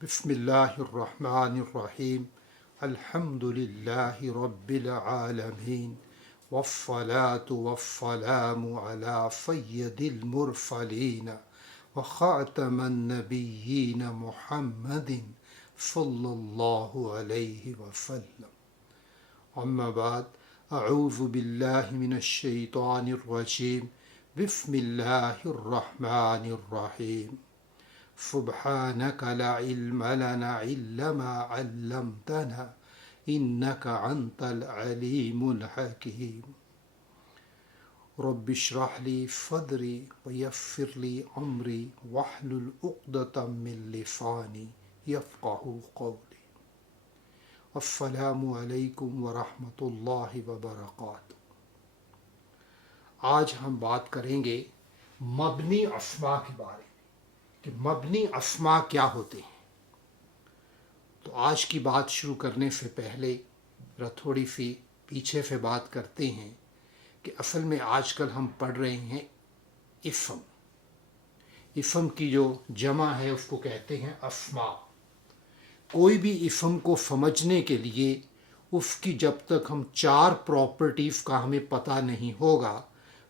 بسم اللہ الرحمن الرحیم الحمد للہ رب العالمین والصلاة والسلام علی سید المرسلین وخاتم النبیین محمد صلی اللہ علیہ وسلم. اما بعد، اعوذ باللہ من الشیطان الرجیم. بسم اللہ الرحمن الرحیم. سبحانك لا علم لنا إلا ما علمتنا إنك أنت العليم الحكيم. رب اشرح لي صدري ويسر لي أمري واحلل عقدة من لساني يفقهوا قولي. السلام علیکم ورحمۃ اللہ وبرکاتہ. آج ہم بات کریں گے مبنی اسماء کے بارے میں کہ مبنی اسماء کیا ہوتے ہیں. تو آج کی بات شروع کرنے سے پہلے تھوڑی سی پیچھے سے بات کرتے ہیں کہ اصل میں آج کل ہم پڑھ رہے ہیں اسم. اسم کی جو جمع ہے اس کو کہتے ہیں اسماء. کوئی بھی اسم کو سمجھنے کے لیے اس کی جب تک ہم 4 پراپرٹیز کا ہمیں پتہ نہیں ہوگا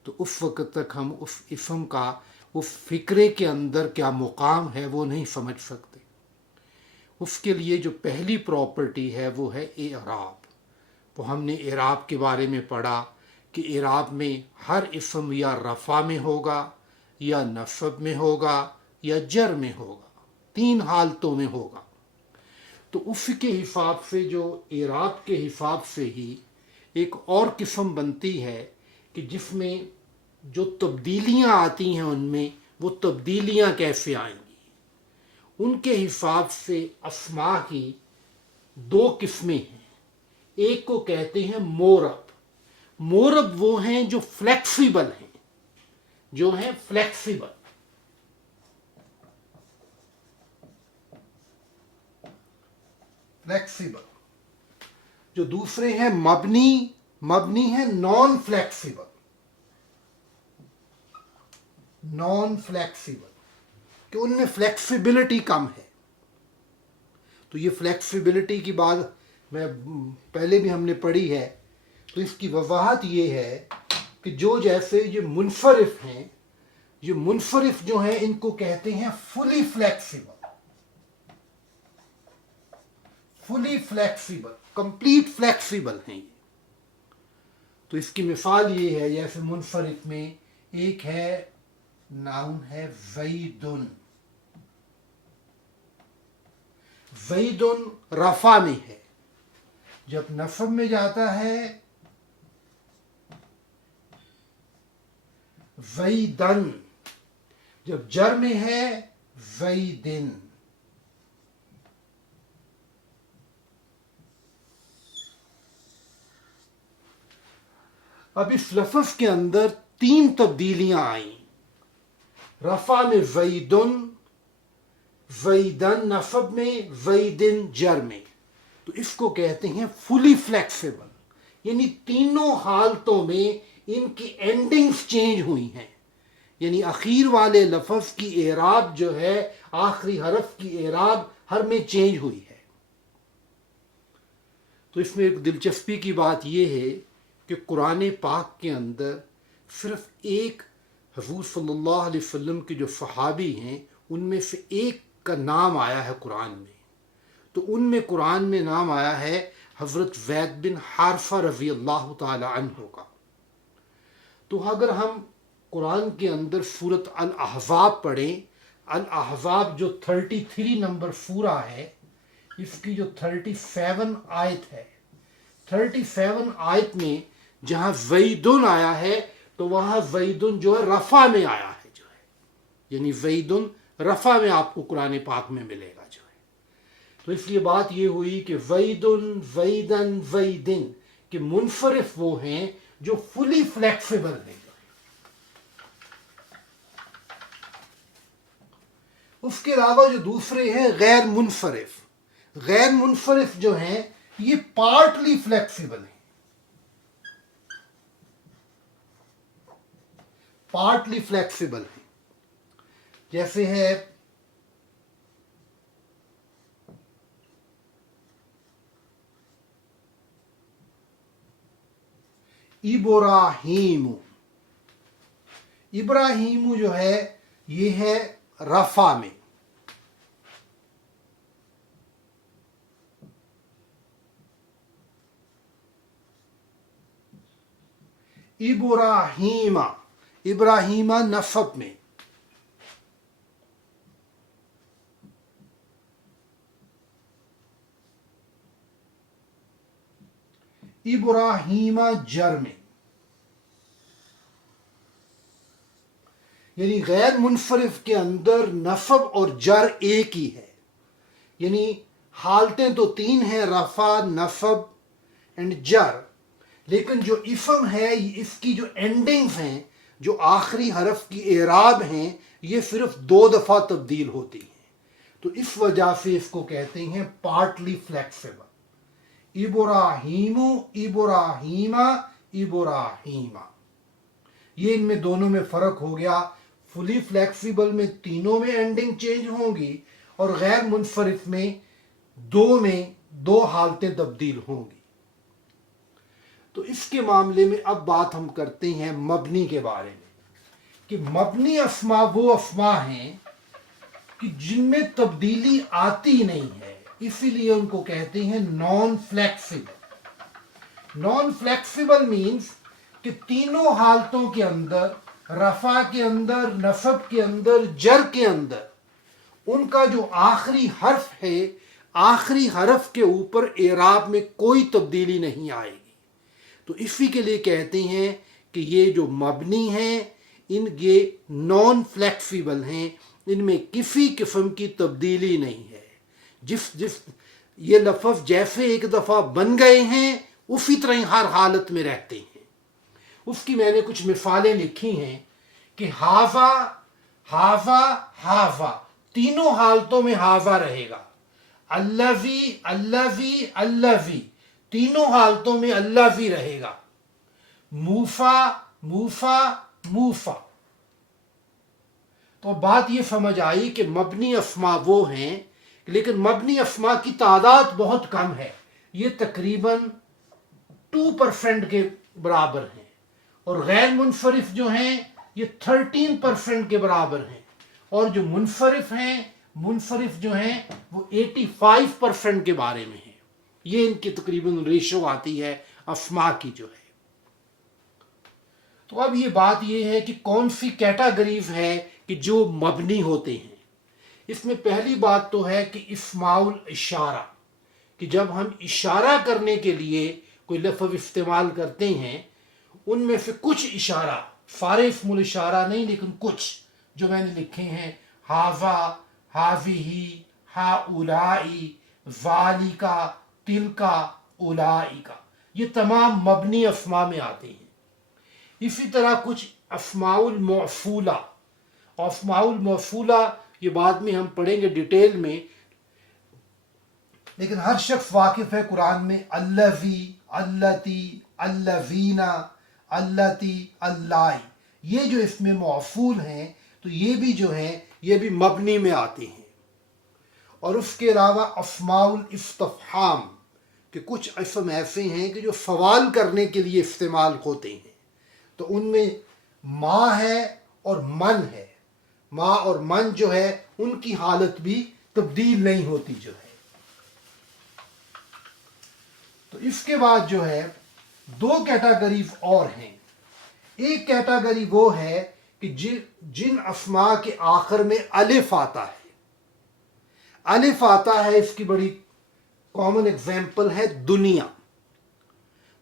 تو اس وقت تک ہم اس اسم کا اس فکرے کے اندر کیا مقام ہے وہ نہیں سمجھ سکتے. اس کے لیے جو پہلی پراپرٹی ہے وہ ہے اعراب. تو ہم نے اعراب کے بارے میں پڑھا کہ اعراب میں ہر اسم یا رفع میں ہوگا یا نصب میں ہوگا یا جر میں ہوگا، 3 حالتوں میں ہوگا. تو اس کے حساب سے جو اعراب کے حساب سے ہی ایک اور قسم بنتی ہے کہ جس میں جو تبدیلیاں آتی ہیں ان میں وہ تبدیلیاں کیسے آئیں گی. ان کے حساب سے اسماء کی 2 قسمیں ہیں. ایک کو کہتے ہیں مورب. مورب وہ ہیں جو فلیکسیبل ہیں، جو ہیں فلیکسیبل. جو دوسرے ہیں مبنی ہیں نان فلیکسیبل. کہ ان میں فلیکسیبلٹی کم ہے. تو یہ فلیکسیبلٹی کی بات میں پہلے بھی ہم نے پڑھی ہے. تو اس کی وضاحت یہ ہے کہ جو جیسے یہ منفرف ہیں، یہ منفرف جو ہیں ان کو کہتے ہیں فلی فلیکسیبل، کمپلیٹ فلیکسیبل ہیں یہ. تو اس کی مثال یہ ہے جیسے منفرف میں ایک ہے ناؤن ہے زیدن. زیدن رفع میں ہے، جب نصب میں جاتا ہے زیدن، جب جر میں ہے زیدن. اب اس لفظ کے اندر 3 تبدیلیاں آئیں. رفع میں زیدن، زیدن نصب میں، زیدن جر میں. تو اس کو کہتے ہیں فلی فلیکسیبل، یعنی تینوں حالتوں میں ان کی اینڈنگز چینج ہوئی ہیں. یعنی اخیر والے لفظ کی اعراب جو ہے، آخری حرف کی اعراب ہر میں چینج ہوئی ہے. تو اس میں ایک دلچسپی کی بات یہ ہے کہ قرآن پاک کے اندر صرف ایک حضور صلی اللہ علیہ وسلم کے جو صحابی ہیں ان میں سے ایک کا نام آیا ہے قرآن میں. تو ان میں قرآن میں نام آیا ہے حضرت زید بن حارثہ رضی اللہ تعالی عنہ کا. تو اگر ہم قرآن کے اندر سورۃ الاحزاب پڑھیں، الاحزاب جو 33 نمبر سورہ ہے، اس کی جو 37 آیت ہے، 37 آیت میں جہاں زیدن آیا ہے تو وہاں زیدن جو ہے رفع میں آیا ہے، جو ہے یعنی زیدن رفع میں آپ کو قرآن پاک میں ملے گا جو ہے. تو اس لیے بات یہ ہوئی کہ زیدن، زیدن، زیدن کہ منفرف وہ ہیں جو فلی فلیکسیبل ہیں. اس کے علاوہ جو دوسرے ہیں غیر منفرف. غیر منفرف جو ہیں یہ پارٹلی فلیکسیبل ہیں. پارٹلی فلیکسیبل ہیں جیسے ہے ابراہیم. ابراہیم جو ہے یہ ہے رفع میں. ابراہیم ابراہیم نصب میں. ابراہیم جر میں. یعنی غیر منصرف کے اندر نصب اور جر ایک ہی ہے. یعنی حالتیں تو تین ہیں، رفع، نصب اینڈ جر، لیکن جو اسم ہے اس کی جو اینڈنگز ہیں، جو آخری حرف کی اعراب ہیں، یہ صرف 2 دفعہ تبدیل ہوتی ہیں. تو اس وجہ سے اس کو کہتے ہیں پارٹلی فلیکسیبل. ابراہیم ابراہیم ابراہیم. یہ ان میں دونوں میں فرق ہو گیا. فلی فلیکسیبل میں تینوں میں اینڈنگ چینج ہوں گی، اور غیر منصرف میں 2 حالتیں تبدیل ہوں گی. تو اس کے معاملے میں اب بات ہم کرتے ہیں مبنی کے بارے میں، کہ مبنی اسما وہ اسما ہیں کہ جن میں تبدیلی آتی نہیں ہے، اسی لیے ان کو کہتے ہیں non flexible. Non flexible means کہ تینوں حالتوں کے اندر، رفع کے اندر، نصب کے اندر، جر کے اندر، ان کا جو آخری حرف ہے، آخری حرف کے اوپر اعراب میں کوئی تبدیلی نہیں آئے گی. تو اسی کے لیے کہتے ہیں کہ یہ جو مبنی ہیں یہ نان فلیکسیبل ہیں، ان میں کسی قسم کی تبدیلی نہیں ہے. جس یہ لفظ جیسے ایک دفعہ بن گئے ہیں اسی طرح ہر حالت میں رہتے ہیں. اس کی میں نے کچھ مثالیں لکھی ہیں کہ ہاذا ہاذا ہاذا، تینوں حالتوں میں ہاذا رہے گا. الذی الذی الذی، تینوں حالتوں میں الذی رہے گا. موسیٰ موسیٰ موسیٰ. تو بات یہ سمجھ آئی کہ مبنی اسما وہ ہیں، لیکن مبنی اسما کی تعداد بہت کم ہے. یہ تقریباً 2% کے برابر ہیں، اور غیر منصرف جو ہیں یہ 13% کے برابر ہیں، اور جو منصرف جو ہیں وہ 85% کے بارے میں ہیں. یہ ان کی تقریباً ریشو آتی ہے اسما کی جو ہے. تو اب یہ بات یہ ہے کہ کون سی کیٹاگریز ہے کہ جو مبنی ہوتے ہیں. اس میں پہلی بات تو ہے کہ اسماء الاشارہ، کہ جب ہم اشارہ کرنے کے لیے کوئی لفظ استعمال کرتے ہیں، ان میں سے کچھ اشارہ، سارے اسم الاشارہ نہیں لیکن کچھ جو میں نے لکھے ہیں، ہاذا، ہاذہ، ہؤلائی، ذالکا، تلکا، اولئک، یہ تمام مبنی اسماء میں آتے ہیں. اسی طرح کچھ اسماء الموصولہ، اور اسماء الموصولہ یہ بعد میں ہم پڑھیں گے ڈیٹیل میں، لیکن ہر شخص واقف ہے قرآن میں الذی، اللتی، الذین، اللتی، اللہ. یہ جو اس میں موصول ہیں تو یہ بھی جو ہیں یہ بھی مبنی میں آتے ہیں. اور اس کے علاوہ اسماء الاستفہام، کہ کچھ اسم ایسے ہیں کہ جو سوال کرنے کے لیے استعمال ہوتے ہیں، تو ان میں ما ہے اور من ہے. ما اور من جو ہے ان کی حالت بھی تبدیل نہیں ہوتی جو ہے. تو اس کے بعد جو ہے 2 کیٹاگریز اور ہیں. ایک کیٹاگری وہ ہے کہ جن اسماء کے آخر میں الف آتا ہے. الف آتا ہے، اس کی بڑی کامن ایگزامپل ہے دنیا.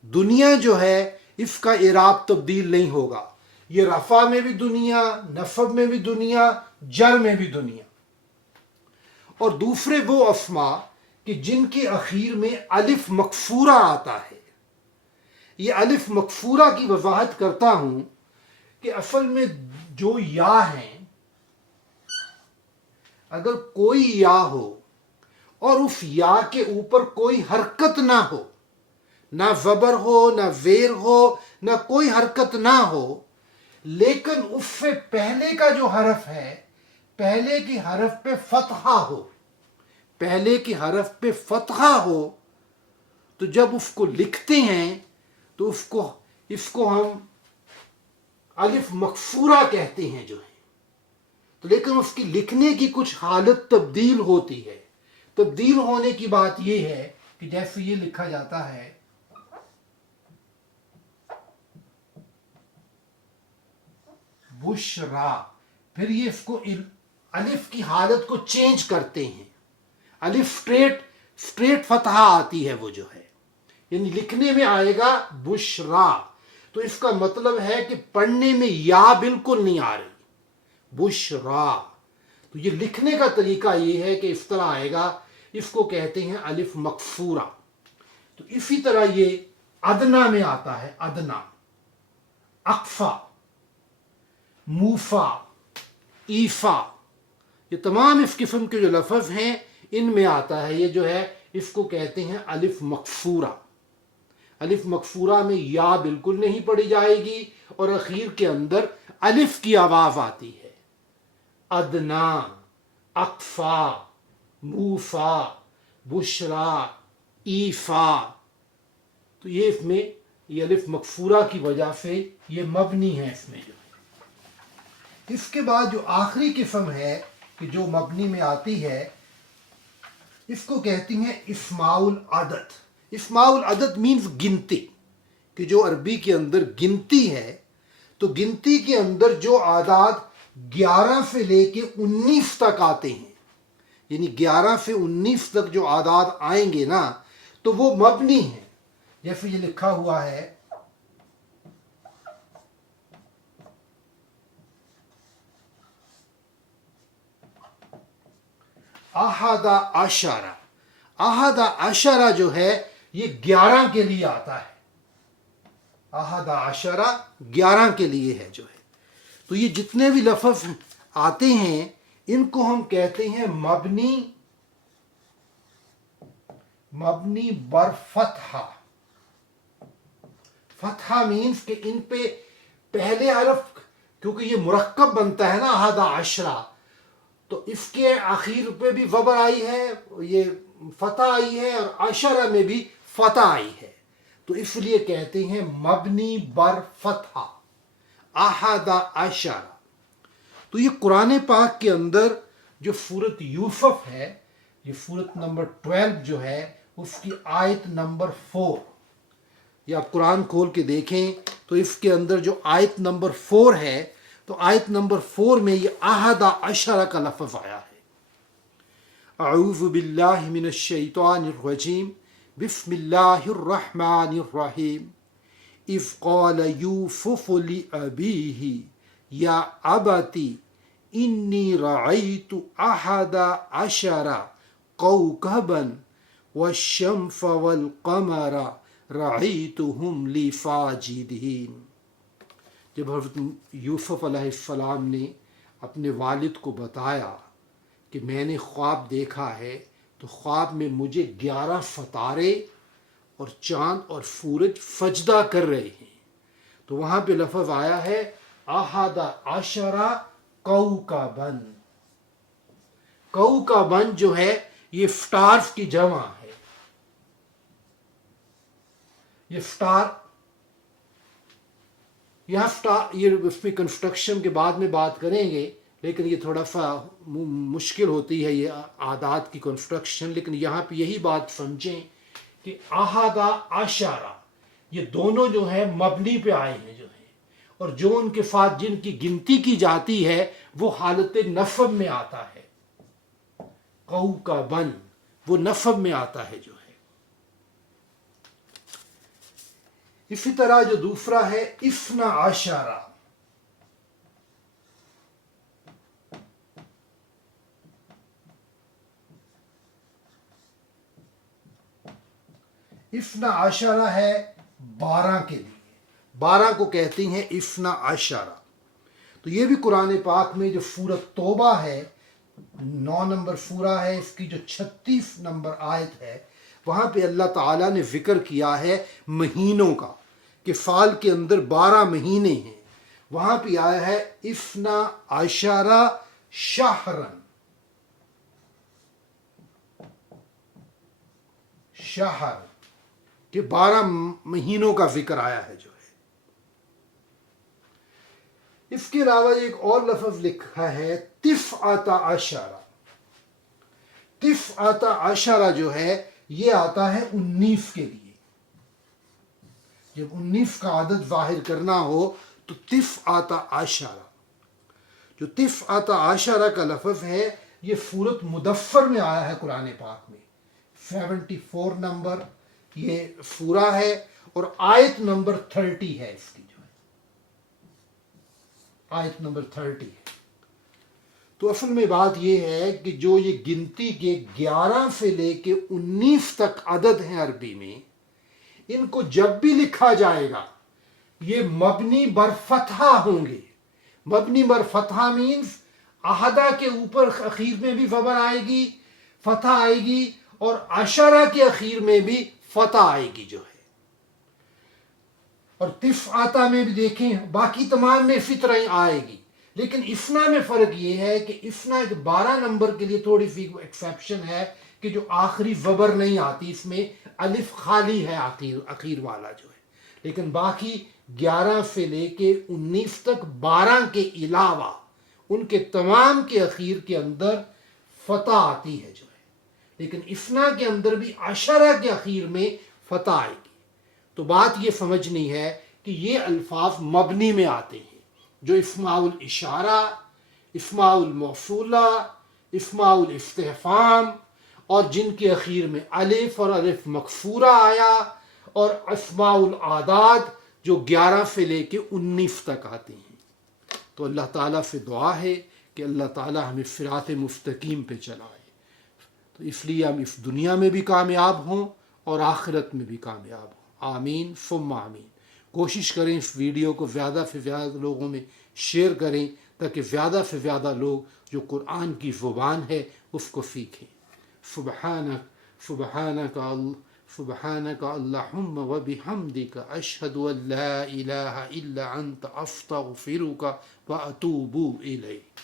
دنیا جو ہے اس کا اعراب تبدیل نہیں ہوگا. یہ رفع میں بھی دنیا، نصب میں بھی دنیا، جر میں بھی دنیا. اور دوسرے وہ اسماء کہ جن کے اخیر میں الف مکسورہ آتا ہے. یہ الف مکسورہ کی وضاحت کرتا ہوں کہ اصل میں جو یا ہیں، اگر کوئی یا ہو اور اس یا کے اوپر کوئی حرکت نہ ہو، نہ زبر ہو، نہ زیر ہو، نہ کوئی حرکت نہ ہو، لیکن اس سے پہلے کا جو حرف ہے، پہلے کے حرف پہ فتحہ ہو، پہلے کے حرف پہ فتحہ ہو، تو جب اس کو لکھتے ہیں تو اس کو اس کو ہم الف مکفورہ کہتے ہیں جو ہے، تو لیکن اس کی لکھنے کی کچھ حالت تبدیل ہوتی ہے. تبدیل ہونے کی بات یہ ہے کہ جیسے یہ لکھا جاتا ہے بشرا، پھر یہ اس کو الف کی حالت کو چینج کرتے ہیں، الف سٹریٹ فتحہ آتی ہے وہ جو ہے، یعنی لکھنے میں آئے گا بشرا، تو اس کا مطلب ہے کہ پڑھنے میں یا بالکل نہیں آ رہی، بشرا. تو یہ لکھنے کا طریقہ یہ ہے کہ اس طرح آئے گا، اس کو کہتے ہیں الف مکفورہ. تو اسی طرح یہ ادنا میں آتا ہے، ادنا، اقفا، موفا، ایفا، یہ تمام اس قسم کے جو لفظ ہیں ان میں آتا ہے. یہ جو ہے اس کو کہتے ہیں الف مکفورہ. الف مکفورہ میں یا بالکل نہیں پڑھی جائے گی اور اخیر کے اندر الف کی آواز آتی ہے. ادنا، اقفا، موفا، بشرا، ایفا. تو یہ اس میں یہ الف مکفورہ کی وجہ سے یہ مبنی ہے اس میں جو. اس کے بعد جو آخری قسم ہے کہ جو مبنی میں آتی ہے اس کو کہتی ہیں اسماء العدد. اسماء العدد مینز گنتی، کہ جو عربی کے اندر گنتی ہے تو گنتی کے اندر جو اعداد 11 سے لے کے 19 تک آتے ہیں، یعنی 11 سے 19 تک جو اعداد آئیں گے نا تو وہ مبنی ہیں. جیسے یہ لکھا ہوا ہے احد عشرہ. احد عشرہ جو ہے یہ 11 کے لیے آتا ہے، احد عشرہ 11 کے لیے ہے جو ہے. تو یہ جتنے بھی لفظ آتے ہیں ان کو ہم کہتے ہیں مبنی بر فتحہ. فتحہ مینز کہ ان پہ پہلے حرف، کیونکہ یہ مرکب بنتا ہے نا احد عشرہ، تو اس کے آخر پہ بھی زبر آئی ہے، یہ فتح آئی ہے، اور عشرہ میں بھی فتح آئی ہے، تو اس لیے کہتے ہیں مبنی بر فتحہ، احد عشرہ. تو یہ قرآن پاک کے اندر جو سورت یوسف ہے، یہ سورت نمبر 12 جو ہے اس کی آیت نمبر 4، یہ آپ قرآن کھول کے دیکھیں تو اس کے اندر جو آیت نمبر 4 ہے تو آیت نمبر 4 میں یہ احد عشرہ کا لفظ آیا ہے. اعوذ باللہ من الشیطان الرجیم، بسم اللہ الرحمن الرحیم. اذ قال یوسف لأبیہ یا ابتی انی رأیت احد عشر کوکبا والشمس والقمر رأیتهم لی ساجدین. جب حضرت یوسف علیہ السلام نے اپنے والد کو بتایا کہ میں نے خواب دیکھا ہے تو خواب میں مجھے 11 ستارے اور چاند اور سورج سجدہ کر رہے ہیں، تو وہاں پہ لفظ آیا ہے احد عشرہ کوکبن. کوکبن جو ہے یہ سٹارز کی جمع ہے. یہ سٹار، یہ اس پہ کنسٹرکشن کے بعد میں بات کریں گے، لیکن یہ تھوڑا سا مشکل ہوتی ہے یہ اعداد کی کنسٹرکشن. لیکن یہاں پہ یہی بات سمجھیں کہ احد عشرہ یہ دونوں جو ہیں مبنی پہ آئے ہیں جو ہیں، اور جو ان کے ساتھ جن کی گنتی کی جاتی ہے وہ حالت نصب میں آتا ہے. کوکبن وہ نصب میں آتا ہے جو ہے. اسی طرح جو دوسرا ہے اثنا عشرہ، اثنا عشرہ ہے 12 کے لیے، 12 کو کہتے ہیں اثنا عشرہ. تو یہ بھی قرآن پاک میں جو سورت توبہ ہے 9 نمبر سورہ ہے، اس کی جو 36 نمبر آیت ہے وہاں پہ اللہ تعالیٰ نے ذکر کیا ہے مہینوں کا کہ سال کے اندر 12 مہینے ہیں. وہاں پہ آیا ہے اثنا عشرہ شہرن، شہر کہ 12 مہینوں کا ذکر آیا ہے جو ہے. اس کے علاوہ ایک اور لفظ لکھا ہے تسعۃ عشر. تسعۃ عشر جو ہے یہ آتا ہے 19 کے لیے. جب 19 کا عدد ظاہر کرنا ہو تو تسعۃ عشر. جو تسعۃ عشر کا لفظ ہے یہ سورۃ مدثر میں آیا ہے قرآن پاک میں. 74 نمبر یہ سورہ ہے اور آیت نمبر 30 ہے اس کی جو ہے. آیت نمبر 30 ہے. تو اصل میں بات یہ ہے کہ جو یہ گنتی کے 11 سے لے کے 19 تک عدد ہیں عربی میں، ان کو جب بھی لکھا جائے گا یہ مبنی بر فتحہ ہوں گے. مبنی بر فتحہ مینز احدہ کے اوپر اخیر میں بھی زبر آئے گی، فتح آئے گی، اور عشرہ کے اخیر میں بھی فتح آئے گی جو ہے. اور تسعۃ میں بھی دیکھیں باقی تمام میں اسی طرح ہی آئے گی. لیکن اسنا میں فرق یہ ہے کہ اسنا 12 نمبر کے لیے تھوڑی سی ایکسیپشن ہے کہ جو آخری زبر نہیں آتی، اس میں الف خالی ہے اخیر والا جو ہے. لیکن باقی 11 سے لے کے 19 تک 12 کے علاوہ ان کے تمام کے اخیر کے اندر فتح آتی ہے جو ہے. لیکن اسنا کے اندر بھی عشرہ کے اخیر میں فتح آئے گی. تو بات یہ سمجھنی ہے کہ یہ الفاظ مبنی میں آتے ہیں جو اسماء الاشارہ، اسماء الموصولہ، اسماء الاستفہام، اور جن کے اخیر میں الف اور الف مکسورہ آیا، اور اسماء الاعداد جو 11 سے لے کے 19 تک آتے ہیں. تو اللہ تعالیٰ سے دعا ہے کہ اللہ تعالیٰ ہمیں صراط مستقیم پہ چلائے. تو اس لیے ہم اس دنیا میں بھی کامیاب ہوں اور آخرت میں بھی کامیاب ہوں. آمین ثم آمین. کوشش کریں اس ویڈیو کو زیادہ سے زیادہ لوگوں میں شیئر کریں تاکہ زیادہ سے زیادہ لوگ جو قرآن کی زبان ہے اس کو سیکھیں. سبحانک اللہم و بحمدک اشہد ان لا الہ الا انت استغفرک و اتوب الیک.